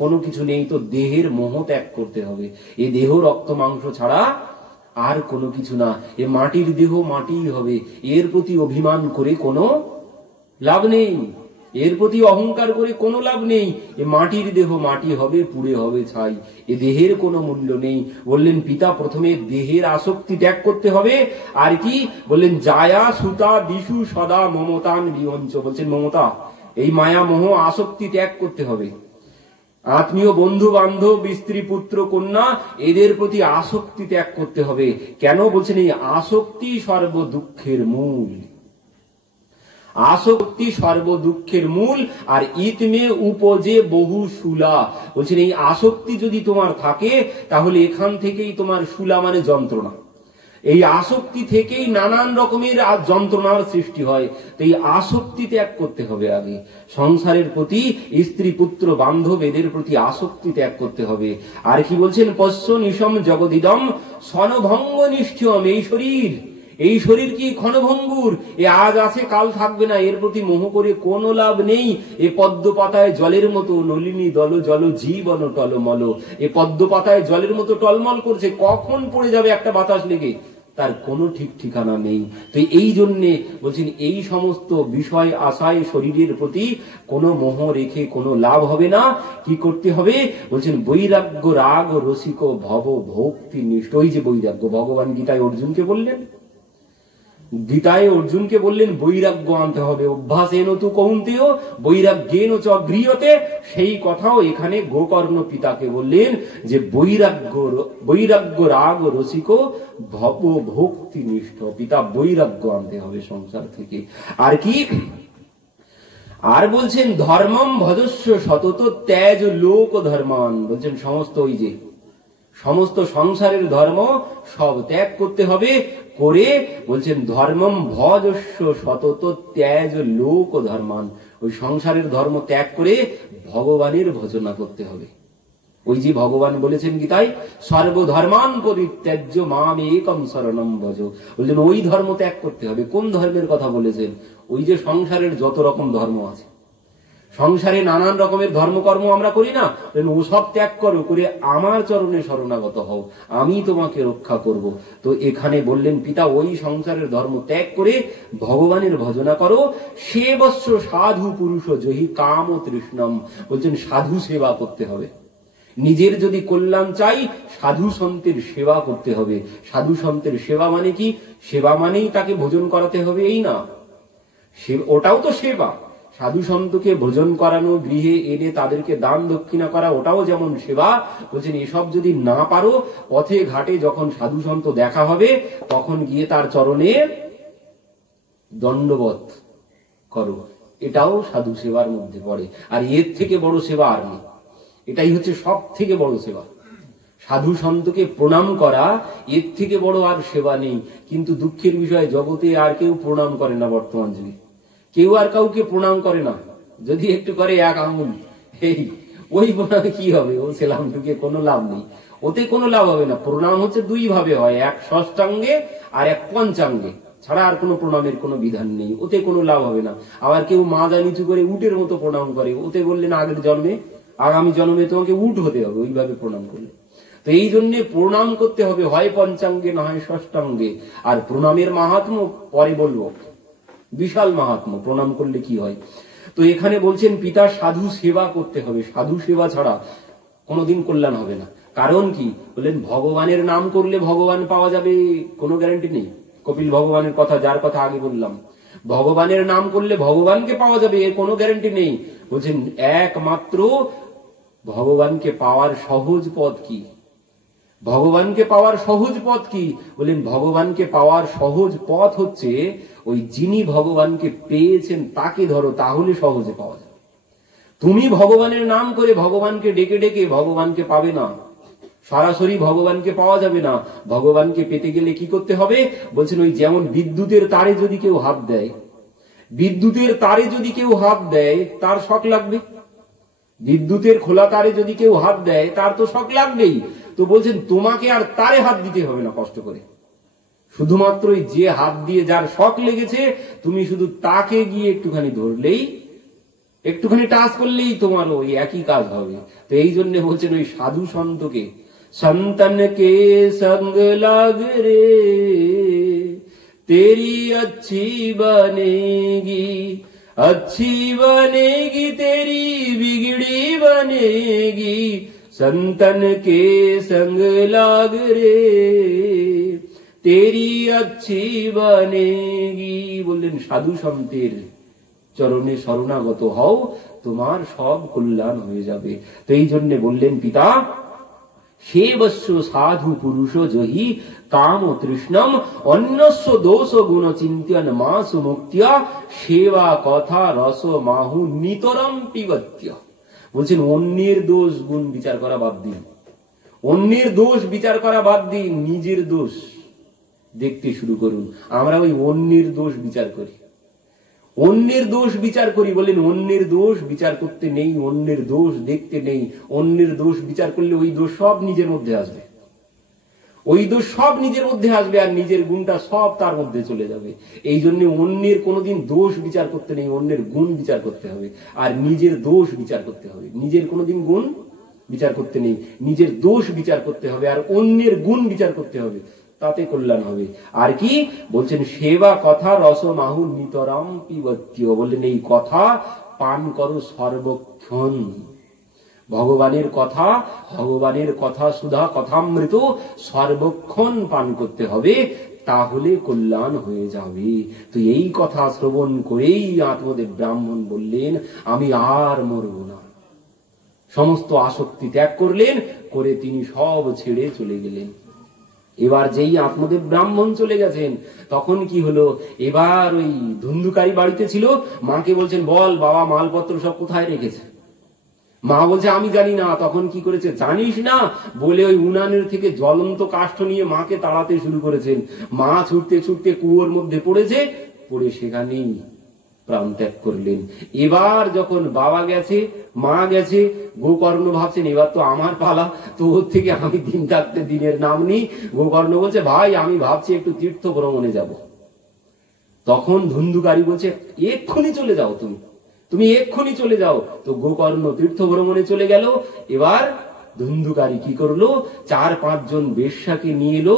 কোনো কিছু নেই। তো দেহের মোহ ত্যাগ করতে হবে। এই দেহ রক্ত মাংস ছাড়া আর কোনো কিছু না। এ মাটির দেহ মাটিই হবে, এর প্রতি অভিমান করে কোনো লাভ নেই, এর প্রতি অহংকার করে কোনো লাভ নেই। এ মাটির দেহ মাটি হবে, পুড়ে হবে ছাই, এ দেহের কোনো মূল্য নেই। বললেন পিতা প্রথমে দেহের আসক্তি ত্যাগ করতে হবে। আর কি বললেন? জায়া সুতা দিশু সদা মমতান বিহঞ্চ। বলছেন মমতা, এই মায়া মোহ আসক্তি ত্যাগ করতে হবে। আত্মীয় বন্ধু বান্ধব স্ত্রী পুত্র কন্যা এদের প্রতি আসক্তি ত্যাগ করতে হবে। কেন? বলছেন এই আসক্তি সর্ব দুঃখের মূল। আসক্তি সর্ব দুঃখের মূল। আর ইতমে উপজে বহু শুলা। বলছেন এই আসক্তি যদি তোমার থাকে, তাহলে এখান থেকেই তোমার শুলা মানে যন্ত্রণা। এই আসক্তি থেকেই নানান রকমের যন্ত্রণার সৃষ্টি হয়। তো এই আসক্তি ত্যাগ করতে হবে আগে। সংসারের প্রতি, স্ত্রী পুত্র বান্ধব এদের প্রতি আসক্তি ত্যাগ করতে হবে। আর কি বলছেন? পশ্য নিশম জগদিদম সনভঙ্গ নিষ্ঠম। এই শরীর, এই শরীর কি ক্ষণভঙ্গুর, এ আজ আছে কাল থাকবে না, এর প্রতি মোহ করে কোনো লাভ নেই। এ পদ্ম পাতায় জলের মতো নলিনী দল জল জীবন টলমল, এ পদ্ম পাতায় জলের মতো টলমল করছে, কখন পড়ে যাবে একটা বাতাস লেগে তার কোনো ঠিক ঠিকানা নেই। তো এই জন্যে বলছেন এই সমস্ত বিষয় আশায় শরীরের প্রতি কোনো মোহ রেখে কোনো লাভ হবে না। কি করতে হবে বলছেন বৈরাগ্য রাগ রসিক ভব ভক্তি নিষ্ঠ। ওই যে বৈরাগ্য ভগবান গীতায় অর্জুনকে বললেন, বৈরাগ্য আনতে হবে। অভ্যাসেন তু কৌন্তেয় বৈরাগ্যেন চ গৃহতে, সেই কথাও এখানে গোকর্ণ পিতাকে বললেন যে বৈরাগ্য রাগ রসিক ভব ভক্তি নিষ্ঠ। পিতা বৈরাগ্য আনতে হবে সংসার থেকে। আর কি আর বলছেন ধর্মম ভজস্ব সতত ত্যাজ লোক ধর্মান। বলছেন সমস্ত ওই যে সমস্ত সংসারের ধর্ম সব ত্যাগ করতে হবে, করে বলছেন ধর্মম ভজস্ব সতত ত্যাজ লোক ধর্মান। ওই সংসারের ধর্ম ত্যাগ করে ভগবানের ভজনা করতে হবে। ওই যে ভগবান বলেছেন গীতায় সর্বধর্মান পরিত্যাজ্য মাম একম শরণম ভজ। বলছেন ওই ধর্ম ত্যাগ করতে হবে। কোন ধর্মের কথা বলেছেন? ওই যে সংসারের যত রকম ধর্ম আছে, সংসারে নানান রকমের ধর্মকর্ম আমরা করি না, ওসব ত্যাগ করো, করে আমার চরণে শরণাগত হও, আমি তোমাকে রক্ষা করব। তো এখানে বললেন পিতা ওই সংসারের ধর্ম ত্যাগ করে ভগবানের ভজনা করো। সেবস্য সাধু পুরুষ জহি কাম ও তৃষ্ণম। বলছেন সাধু সেবা করতে হবে। নিজের যদি কল্যাণ চাই সাধু সন্তের সেবা করতে হবে। সাধু সন্তের সেবা মানে কি? সেবা মানেই তাকে ভোজন করাতে হবে এই না, ওটাও তো সেবা। সাধু সন্তকে ভোজন করানো, গৃহে এনে তাদেরকে দান দক্ষিণা করা, ওটাও যেমন সেবা। বলছেন এসব যদি না পারো, পথে ঘাটে যখন সাধু সন্ত দেখা হবে তখন গিয়ে তার চরণে দণ্ডবত করো, এটাও সাধু সেবার মধ্যে পড়ে। আর এর থেকে বড় সেবা আর নেই। এটাই হচ্ছে সব থেকে বড় সেবা, সাধু সন্তকে প্রণাম করা। এর থেকে বড় আর সেবা নেই। কিন্তু দুঃখের বিষয় জগতে আর কেউ প্রণাম করে না বর্তমান যুগে। কেউ আর কাউকে প্রণাম করে না, যদি একটু করে এক আঙুল, এই ওই প্রণামে কি হবে? ও সেলাম ঢুকে কোনো লাভ নেই, ওতে কোনো লাভ হবে না। প্রণাম হচ্ছে দুই ভাবে হয়, এক ষষ্ঠাঙ্গে আর এক পঞ্চাঙ্গে, ছাড়া আর কোনো প্রণামের কোনো বিধান নেই, ওতে কোনো লাভ হবে না। আবার কেউ মাজা নিচু করে উটের মতো প্রণাম করে, ওতে বললেন আগের জন্মে আগামী জন্মে তোমাকে উট হতে হবে ওইভাবে প্রণাম করলে। তো এই জন্য প্রণাম করতে হবে হয় পঞ্চাঙ্গে না হয় ষষ্ঠাঙ্গে। আর প্রণামের মাহাত্ম্য পরে বলবো, বিশাল মাহাত্ম্য প্রণাম করলে কি হয়। তো এখানে বলছেন পিতা সাধু সেবা করতে হবে। সাধু সেবা ছাড়া কোনোদিন কল্যাণ হবে না। কারণ কি বললেন ভগবানের নাম করলে ভগবান পাওয়া যাবে কোনো গ্যারান্টি নেই। কপিল ভগবানের কথা, যার কথা আগে বললাম, ভগবানের নাম করলে ভগবানকে পাওয়া যাবে এর কোনো গ্যারান্টি নেই। বলছেন একমাত্র ভগবানকে পাওয়ার সহজ পথ কি? ভগবানকে পাওয়ার সহজ পথ কি? বলেন ভগবানকে পাওয়ার সহজ পথ হচ্ছে ওই যিনি ভগবানকে পেয়েছেন তাকে ধরো, তাহলে সহজে পাওয়া যাবে। তুমি ভগবানের নাম করে ভগবানকে ডেকে ডেকে ভগবানকে পাবে না, সরাসরি ভগবানকে পাওয়া যাবে না। ভগবানকে পেতে গেলে কি করতে হবে বলছেন ওই যেমন বিদ্যুতের তারে যদি কেউ হাত দেয়, বিদ্যুতের তারে যদি কেউ হাত দেয় তার শক লাগবে। বিদ্যুতের খোলা তারে যদি কেউ হাত দেয় তার তো শক লাগবেই। তো বলছেন তোমাকে আর তারে হাত দিতে হবে না কষ্ট করে, শুধুমাত্র যে হাত দিয়ে যার শক লেগেছে তুমি শুধু তাকে গিয়ে একটুখানি ধরলেই, একটুখানি টাচ করলেই তোমার ওই একই কাজ হবে। তো এই জন্য বলছেন ওই সাধু সন্তকে, সন্তনকে সঙ্গ লাগ রে তেরি अच्छी बनेगी, अच्छी बनेगी तेरी बिगड़ी बनेगी, संतन के संग लाग रे तेरी अच्छी बनेगी। বললেন সাধু সন্তের চরণে শরণাগত হও, তোমার সব কল্যাণ হয়ে যাবে। তো এই জন্য বললেন পিতা সেবস্য সাধু পুরুষ জহি কাম তৃষ্ণম অন্যস্য দোষ গুণ চিন্তন মাসু মুক্তিয়া সেবা কথা রস মাহু নিতরম পিবত্য। বলছেন অন্যের দোষ গুণ বিচার করা বাদ দিন, অন্যের দোষ বিচার করা বাদ দিন, নিজের দোষ দেখতে শুরু করুন। আমরা ওই অন্যের দোষ বিচার করি, অন্যের দোষ বিচার করি। বলেন অন্যের দোষ বিচার করতে নেই, অন্যের দোষ দেখতে নেই। অন্যের দোষ বিচার করলে ওই দোষ সব নিজের মধ্যে আসবে। ওই দোষ সব নিজের মধ্যে আসবে আর নিজের গুণটা সব তার মধ্যে চলে যাবে। এই জন্য অন্যের কোনোদিন দোষ বিচার করতে নেই, অন্যের গুণ বিচার করতে হবে আর নিজের দোষ বিচার করতে হবে। নিজের কোনোদিন গুণ বিচার করতে নেই, নিজের দোষ বিচার করতে হবে আর অন্যের গুণ বিচার করতে হবে, তাতে কল্যাণ হবে। আর কি বলছেন, সেবা কথা রস মাহু নিতরাম পিবত্যিও, বললেন এই কথা পান করো সর্বক্ষণ। ভগবানের কথা সুধা কথামৃত সর্বক্ষণ পান করতে হবে, তাহলে কল্যাণ হয়ে যাবে। তো এই কথা শ্রবণ করেই আত্মদেব ব্রাহ্মণ বললেন আমি আর মরব না। সমস্ত আসক্তি ত্যাগ করলেন, করে তিনি সব ছেড়ে চলে গেলেন। এবার যেই আত্মদেব ব্রাহ্মণ চলে গেছেন, তখন কি হলো, এবার ওই ধুন্ধুকারী বাড়িতে ছিল, মাকে বলছেন বল বাবা মালপত্র সব কোথায় রেখেছে। মা বলছে আমি জানি না। তখন কি করেছে, জানিস না বলে ওই উনানের থেকে জ্বলন্ত কাষ্ঠ নিয়ে মাকে তাড়াতে শুরু করেছেন। মা ছুটতে ছুটতে কুয়োর মধ্যে পড়েছে, পড়ে সেখানেই প্রাণ ত্যাগ করলেন। এবার যখন বাবা গেছে, মা গেছে, গোকর্ণ ভাবছেন এবার তো আমার পালা, তো ওর থেকে আমি দিন থাকতে দিনের নাম নিই। গোকর্ণ বলছে ভাই আমি ভাবছি একটু তীর্থ ভ্রমণে যাব। তখন ধুন্ধুকারী বলছে এক্ষুনি চলে যাও, তুমি এক্ষুনি চলে যাও। তো গোকর্ণ তীর্থ ভ্রমণে চলে গেল। এবার ধুন্ধুকারী কি করলো, 4-5 জন বেশ্যাকে নিয়ে এলো,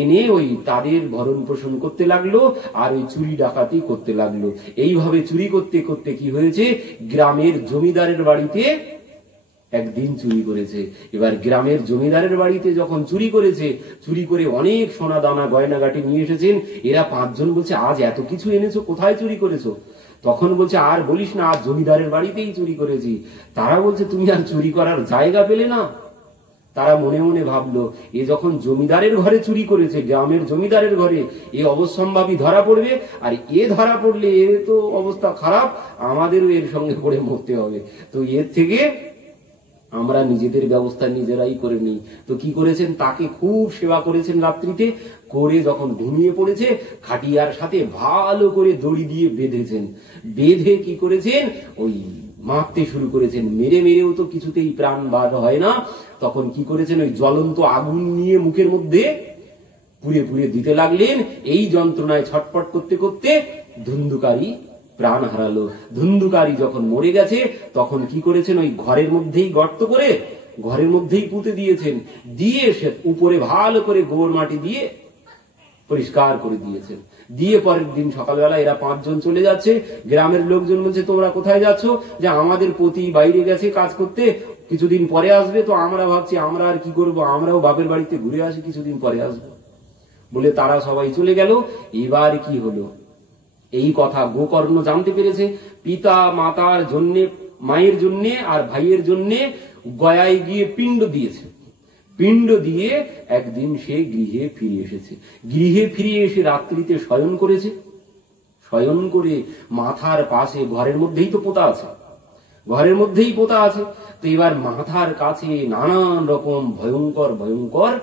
এনে ওই তাদের ভরণ পোষণ করতে লাগলো আর ওই চুরি ডাকাতি করতে লাগলো। এইভাবে চুরি করতে করতে কি হয়েছে, গ্রামের জমিদারের বাড়িতে একদিন চুরি করেছে। এবার গ্রামের জমিদারের বাড়িতে যখন চুরি করেছে, চুরি করে অনেক সোনা দানা গয়নাগাটি নিয়ে এসেছেন। এরা 5 জন বলছে আজ এত কিছু এনেছো, কোথায় চুরি করেছো? তখন বলছে আর বলিস না, আজ জমিদারের বাড়িতেই চুরি করেছি। তারা বলছে তুমি আর চুরি করার জায়গা পেলে না? তারা মনে মনে ভাবলো এ যখন জমিদারের ঘরে চুরি করেছে, গ্রামের জমিদারের ঘরে, এ অবশ্যম্ভাবী ধরা পড়বে, আর এ ধরা পড়লে এ তো অবস্থা খারাপ, আমাদেরও এর সঙ্গে পড়ে মরতে হবে। তো এর থেকে আমরা নিজেদের ব্যবস্থা নিজেরাই করে নিই। তো কি করেছেন, তাকে খুব সেবা করেছেন রাত্রিতে, করে যখন ঘুমিয়ে পড়েছে খাটিয়ার সাথে ভালো করে দড়ি দিয়ে বেঁধেছেন। বেঁধে কি করেছেন, ওই মারতে শুরু করেছেন। মেরেও তো কিছুতেই প্রাণ বার হয় না। তখন কি করেছেন, ওই জ্বলন্ত আগুন নিয়ে মুখের মধ্যে পুড়ে পুড়ে দিতে লাগলেন। এই যন্ত্রণায় ছটফট করতে করতে ধুন্ধুকারী প্রাণ হারালো। ধুন্ধুকারী যখন মরে গেছে, তখন কি করেছেন, ওই ঘরের মধ্যেই গর্ত করে ঘরের মধ্যেই পুঁতে দিয়েছেন। দিয়ে সে উপরে ভালো করে গোবর মাটি দিয়ে পরিষ্কার করে দিয়েছেন। দিয়ে পরের দিন সকালবেলা এরা 5 জন চলে যাচ্ছে। গ্রামের লোকজন বলছে তোমরা কোথায় যাচ্ছ? যে আমাদের পতি বাইরে গেছে কাজ করতে, কিছুদিন পরে আসবে। তো আমরা ভাবছি আমরা আর কি করব, আমরাও বাপের বাড়িতে ঘুরে আসি, কিছুদিন পরে আসবো বলে তারা সবাই চলে গেল। এবার কি হলো, এই কথা গোকর্ণ জানতে পেরেছে। পিতা মাতার জন্য, মায়ের জন্য আর ভাইয়ের জন্য গয়ায় গিয়ে পিণ্ড দিয়েছে। পিণ্ড দিয়ে একদিন সে গৃহে ফিরে এসেছে। গৃহে ফিরে এসে রাত্রিতে শয়ন করেছে। শয়ন করে মাথার পাশে, ঘরের মধ্যেই তো পোতা আছে, ঘরের মধ্যেই পোতা আছে। তো এবার মাথার কাছে নানান রকম ভয়ঙ্কর ভয়ঙ্কর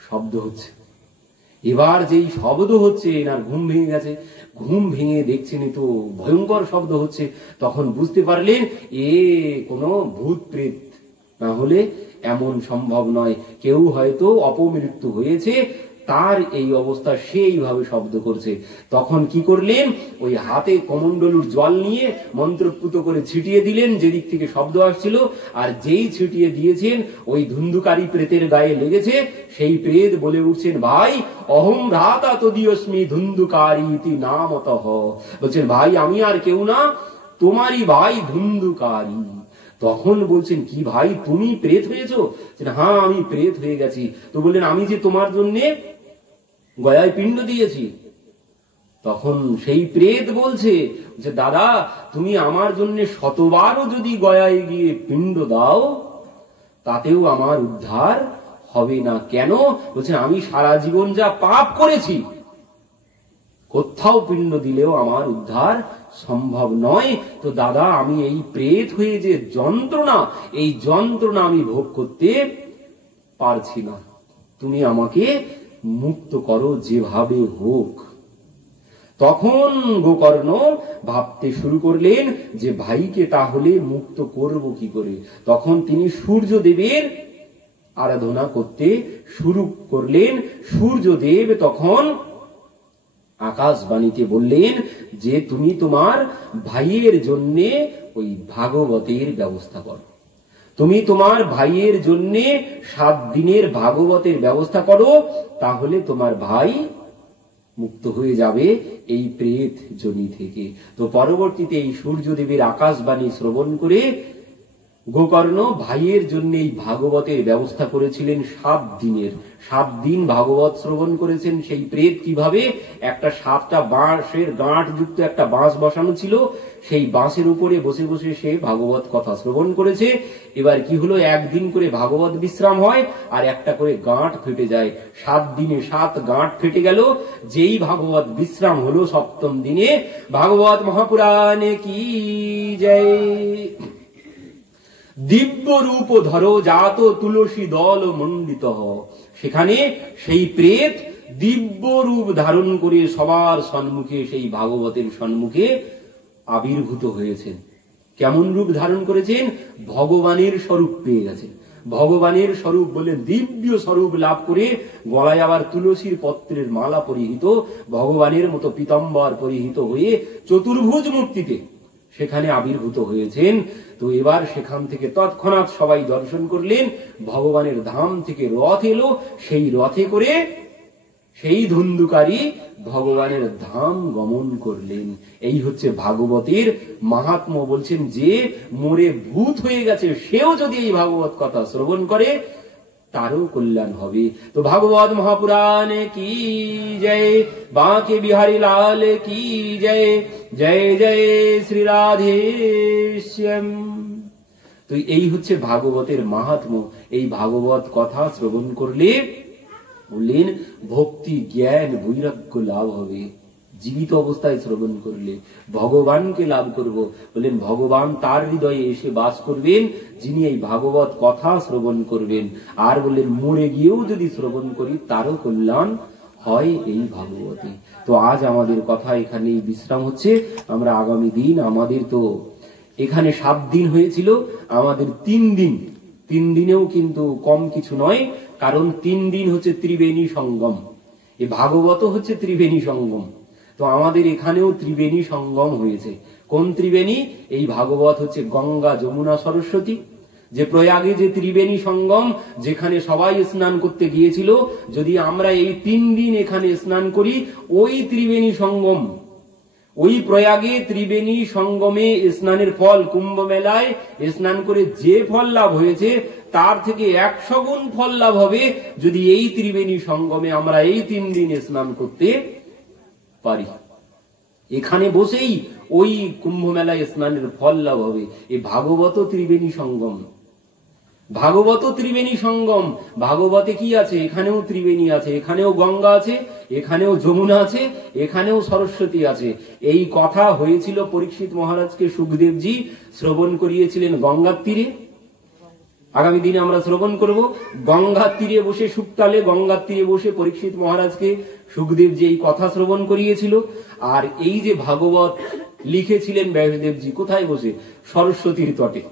শব্দ হচ্ছে। এবার যেই শব্দ হচ্ছে, এনার ঘুম ভেঙে গেছে। ঘুম ভেঙে দেখছেন তো ভয়ঙ্কর শব্দ হচ্ছে। তখন বুঝতে পারলেন এ কোনো ভূত প্রেত, না হলে এমন সম্ভব নয়। কেউ হয়তো অপমৃত্যু হয়েছে, তার এই অবস্থা, সেইভাবে শব্দ করছে। তখন কি করলেন, ওই হাতে কমণ্ডলুর জল নিয়ে মন্ত্রপুত করে ছিটিয়ে দিলেন যেদিক থেকে শব্দ আসছিল। আর যেই ছিটিয়ে দিয়েছেন, ওই ধুন্ধুকারী প্রেতের গায়ে লেগেছে। সেই প্রেত বলে উঠছেন ভাই অহম ভ্রাতা তদীয়স্মি ধুন্ধুকারী ইতি নামতঃ, বলছেন ভাই আমি আর কেউ না, তোমারই ভাই ধুন্ধুকারী। তখন বলছেন কি ভাই তুমি প্রেত হয়েছো? হ্যাঁ আমি প্রেত হয়ে গেছি। তো বললেন আমি যে তোমার জন্য গয়ায় পিণ্ড দিয়েছি। তখন সেই প্রেত বলছে যে দাদা তুমি আমার জন্য 100বারও যদি গয়ায় গিয়ে পিণ্ড দাও, তাতেও আমার উদ্ধার হবে না। কেন? বলছেন আমি সারা জীবন যা পাপ করেছি, কোথাও পিণ্ড দিলেও আমার উদ্ধার সম্ভব নয়। তো দাদা আমি এই প্রেত হয়ে যে যন্ত্রণা, এই যন্ত্রণা আমি ভোগ করতে পারছি না, তুমি আমাকে মুক্ত করো যেভাবে হোক। তখন গোকর্ণ ভাবতে শুরু করলেন যে ভাইকে তাহলে মুক্ত করব কি করে। তখন তিনি সূর্যদেবের আরাধনা করতে শুরু করলেন। সূর্যদেব তখন আকাশবাণীতে বললেন যে তুমি তোমার ভাইয়ের জন্য ওই ভাগবতের ব্যবস্থা করো, তুমি তোমার ভাইয়ের জন্য 7 দিনের ভাগবতের ব্যবস্থা করো, তাহলে তোমার ভাই মুক্ত হয়ে যাবে এই প্রেত যোনি থেকে। তো পরবর্তীতে এই সূর্যদেবের আকাশবাণী শ্রবণ করে গোকর্ণ ভাইয়ের জন্য এই ভাগবতের ব্যবস্থা করেছিলেন 7 দিনের। 7 দিন ভাগবত শ্রবণ করেছেন। সেই প্রেত কিভাবে, একটা 7টা বাঁশের গাঁট যুক্ত একটা বাঁশ বসানো ছিল, সেই বাঁশের উপরে বসে বসে সে ভাগবত কথা শ্রবণ করেছে। এবার কি হলো, একদিন করে ভাগবত বিশ্রাম হয় আর একটা করে গাঁট ফেটে যায়। 7 দিনে 7 গাঁট ফেটে গেল। যেই ভাগবত বিশ্রাম হলো 7ম দিনে, ভাগবত মহাপুরাণে কি জয়। দিব্য রূপ ধরো জাত তুলসী দল মণ্ডিত। সেখানে সেই প্রেত দিব্য রূপ ধারণ করে সবার সম্মুখে, সেই ভাগবতের সম্মুখে আবির্ভূত হয়েছেন। কেমন রূপ ধারণ করেছেন? ভগবানের স্বরূপ পেয়ে গেছেন। ভগবানের স্বরূপ বলে দিব্য স্বরূপ লাভ করে গলায় আবার তুলসীর পত্রের মালা পরিহিত, ভগবানের মতো পীতাম্বর পরিহিত হয়ে চতুর্ভুজ মূর্তিতে সেখানে আবির্ভূত হয়েছেন। তো এবার সেখান থেকে তৎক্ষণাৎ সবাই দর্শন করলেন। ভগবানের ধাম থেকে রথ এলো, সেই রথে করে সেই ধুন্ধুকারী ভগবানের ধাম গমন করলেন। এই হচ্ছে ভাগবতের মাহাত্ম্য। বলছেন যে মরে ভূত হয়ে গেছে, সেও যদি এই ভাগবত কথা শ্রবণ করে তারও কল্যাণ হবে। তো ভাগবত মহাপুরাণে কি জয়, বাঁকে বিহারী লাল কি জয়, জয় জয় শ্রী রাধে শ্যাম। তো এই হচ্ছে ভাগবতের মাহাত্ম্য। এই ভাগবত কথা শ্রবণ করলে বললেন ভক্তি জ্ঞান বৈরাগ্য লাভ হবে। জীবিত অবস্থায় শ্রবণ করলে ভগবানকে লাভ করব। বললেন ভগবান তার হৃদয়ে এসে বাস করবেন যিনি এই ভাগবত কথা শ্রবণ করবেন। আর বললেন মরে গিয়েও যদি শ্রবণ করি তারও কল্যাণ হয় এই ভাগবতে। তো আজ আমাদের কথা এখানেই বিশ্রাম হচ্ছে। আমরা আগামী দিন, আমাদের তো এখানে 7 দিন হয়েছিল, আমাদের 3 দিন, 3 দিনেও কিন্তু কম কিছু নয়। কারণ 3 দিন হচ্ছে ত্রিবেণী সঙ্গম, এই ভাগবত হচ্ছে ত্রিবেণী সঙ্গম। তো আমাদের এখানেও ত্রিবেণী সঙ্গম হয়েছে। কোন ত্রিবেণী? এই ভাগবত হচ্ছে গঙ্গা যমুনা সরস্বতী, যে প্রয়াগে যে ত্রিবেণী সঙ্গম, যেখানে সবাই স্নান করতে গিয়েছিল। যদি আমরা এই 3 দিন এখানে স্নান করি, ওই ত্রিবেণী সঙ্গম, ওই প্রয়াগে ত্রিবেণী সঙ্গমে স্নানের ফল, কুম্ভ মেলায় স্নান করে যে ফল লাভ হয়েছে তার থেকে 100 গুণ ফল লাভ হবে যদি এই ত্রিবেণী সঙ্গমে আমরা এই 3 দিন স্নান করতে পারি। এখানে বসেই ওই কুম্ভ মেলায় স্নানের ফল লাভ হবে। এই ভাগবত ত্রিবেণী সঙ্গম, ভাগবত ত্রিবেণী সঙ্গম। ভাগবতে কি আছে? এখানেও ত্রিবেণী আছে, এখানেও গঙ্গা আছে, এখানেও যমুনা আছে, এখানেও সরস্বতী আছে। এই কথা হয়েছিল পরীক্ষিত মহারাজকে সুখদেবজি শ্রবণ করিয়েছিলেন গঙ্গার তীরে। আগামী দিনে আমরা শ্রবণ করব গঙ্গার তীরে বসে, শুকতালে গঙ্গার তীরে বসে পরীক্ষিত মহারাজকে সুখদেবজি এই কথা শ্রবণ করিয়েছিল। আর এই যে ভাগবত লিখেছিলেন ব্যাসদেবজি কোথায় বসে? সরস্বতীর তটে,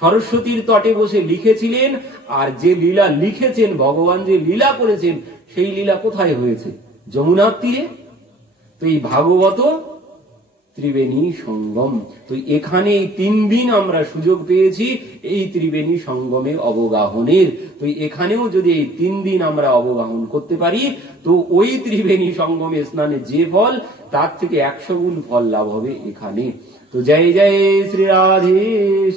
সরস্বতীর তটে বসে লিখেছিলেন। আর যে লীলা লিখেছেন, ভগবান যে লীলা করেছেন, সেই লীলা কোথায় হয়েছে? যমুনার তীরে। তো এই ভাগবত ত্রিবেণী সঙ্গম। তো এখানে এই 3 দিন আমরা সুযোগ পেয়েছি এই ত্রিবেণী সঙ্গমে অবগাহনের। তো এখানেও যদি এই 3 দিন আমরা অবগাহন করতে পারি, তো ওই ত্রিবেণী সঙ্গমে স্নানে যে ফল, তার থেকে 100 গুণ ফল লাভ হবে এখানে। তো জয় জয় শ্রী রাধে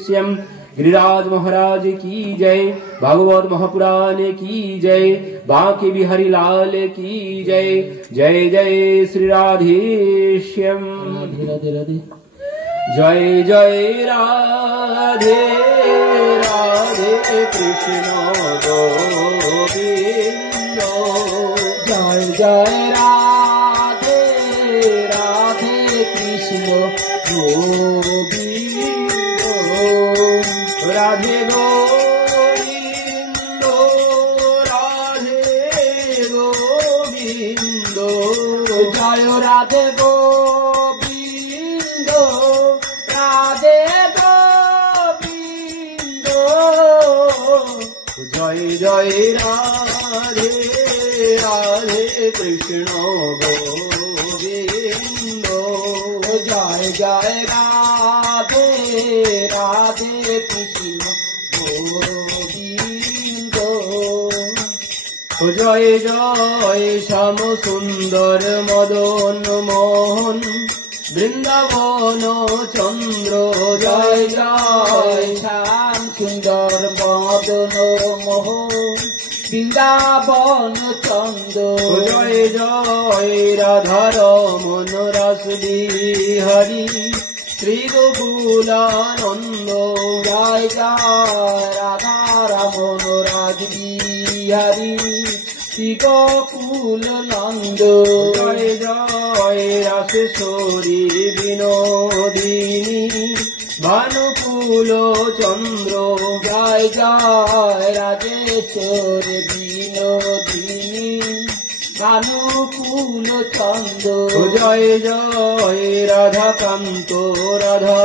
শ্যাম। गिरिराज महाराज की जय, भागवत महापुराण की जय, बांके बिहारी लाल की जय, जय जय श्री राधे श्याम। जय जय राधे राधे कृष्ण गोविंद, जय जय राधे राधे कृष्ण गोविंद, राधे गोविंद राधे गोविंद, जय राधे गोविंद राधे गोविंद, জয় জয় রাধে রাধে কৃষ্ণ গোবিন্দ। জয় জয় রাধে রাধে কৃষ্ণ গোবিন্দ। জয় জয় শ্যাম সুন্দর মদন মোহন বৃন্দাবন চন্দ্র। জয় জয় শ্যাম সুন্দর মদন মোহন বৃন্দাবন চন্দ্র। জয় জয় রাধারমন রাস বিহারী শ্রী গোকুলানন্দ। জয় জয় রাধা রমন রাজ বিহারী শ্রী গোকুল নন্দ। জয় জয় রাসেশ্বরী বিনোদিনী ভানুকুল চন্দ্র। জয় জয় রাজেশ্বর বিনোদিনী ভানুকুল চন্দ্র। জয় জয় রাধাকান্ত রাধা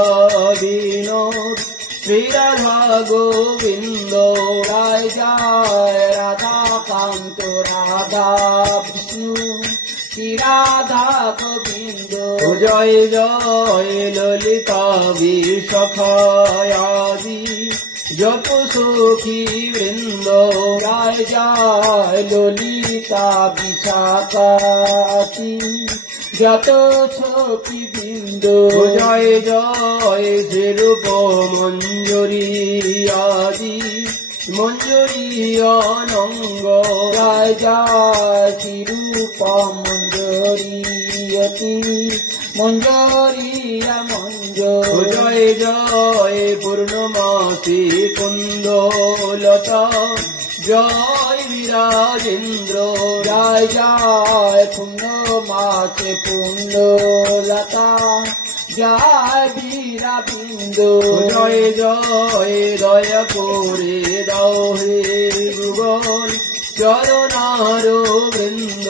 বিনোদ শ্রী রাধা গোবিন্দ। জয় জয় রাধা কান্ত রাধা বিষ্ণু শ্রী রাধা গোবিন্দ। জয় জয় ললিতা বিশাখায়াদি যত সখী বৃন্দ। জয় জয় ললিতা বিশাখাতি যত সখী বৃন্দ। জয় জয় যে রূপ মঞ্জুরি আদি মঞ্জুরি অনঙ্গ। জয় জয় শ্রীরূপ মঞ্জুরিয়তি মঞ্জুরিয়া মঞ্জ। জয় জয় পূর্ণমাসী কুন্দলতা জয় বিরাজেন্দ্র। জয় জয় পূর্ণমাসে পুণ্যলতা জয় বীরাবিন্দ। জয় জয় দয়া করে দাও হে যুগল চরণার বৃন্দ।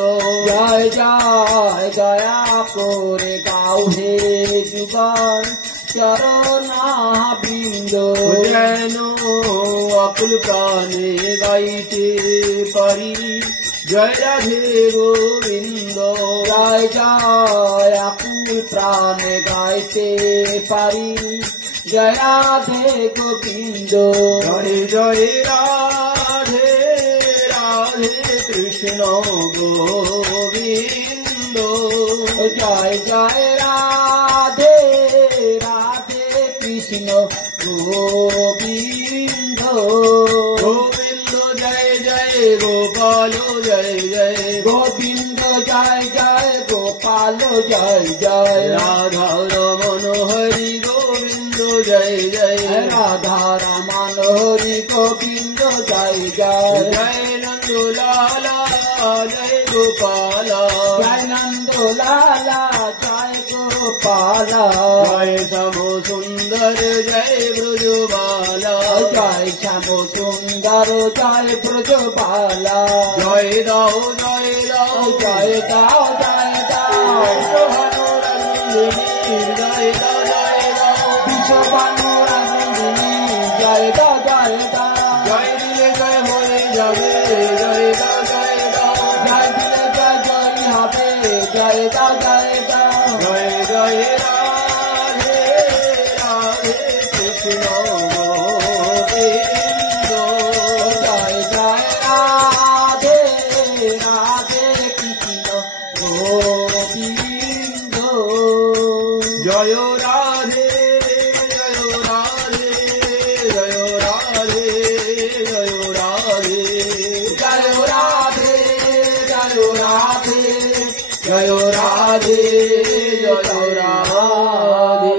জয় জয় দয়া করে গাও হে যুগল চরণা বৃন্দ। যেন আকুল প্রাণে গাইতে পারি জয় রাধে গোবিন্দ। জয় জয় আকুল প্রাণে গাইতে পারি জয় রাধে গোবিন্দ। জয় জয় রাধে রাধে কৃষ্ণ গোবিন্দ। জয় জয় রাধে রাধে কৃষ্ণ গোবিন্দ। গোবিন্দ জয় জয় গোপাল জয় জয় গোবিন্দ জয় জয় গোপাল জয় জয় রাধা রমন হরি গোবিন্দ জয় জয় রাধা রমন হরি গোবিন্দ জয় জয় জয় নন্দ লালা জয় গোপাল জয় নন্দ লালা জয় গোপাল জয় শ্যাম সুন্দর জয় ব্রজবালা জয় শ্যাম সুন্দর জয় ব্রজবালা জয় দাও জয় দাও জয় দাও জয় দাও জয় দাও জয় দাও বিশ্ববানুরানন্দিনী জয় দাও জয় দাও জয় দিলে জয় হয়ে যাবে জয় দাও জয় দাও জয় দিলে জয় জয় হবে জয় দাও জয় দাও জয় জয় রাধে রাধে কৃষ্ণ গোবিন্দ। জয় জয় রাধে রাধে কৃষ্ণ গোবিন্দ। জয় রাধে জয় রাধে জয় রাধে জয় রাধে জয় রাধে জয় রাধে জয় রাধে জয় রাধে।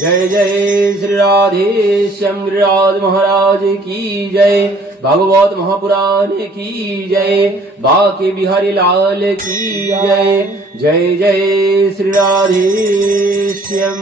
जय जय श्री राधे श्याम गिरिराज महाराज की जय। भागवत महापुराण की जय। बाके बिहारी लाल की जय। जय जय श्री राधे श्याम।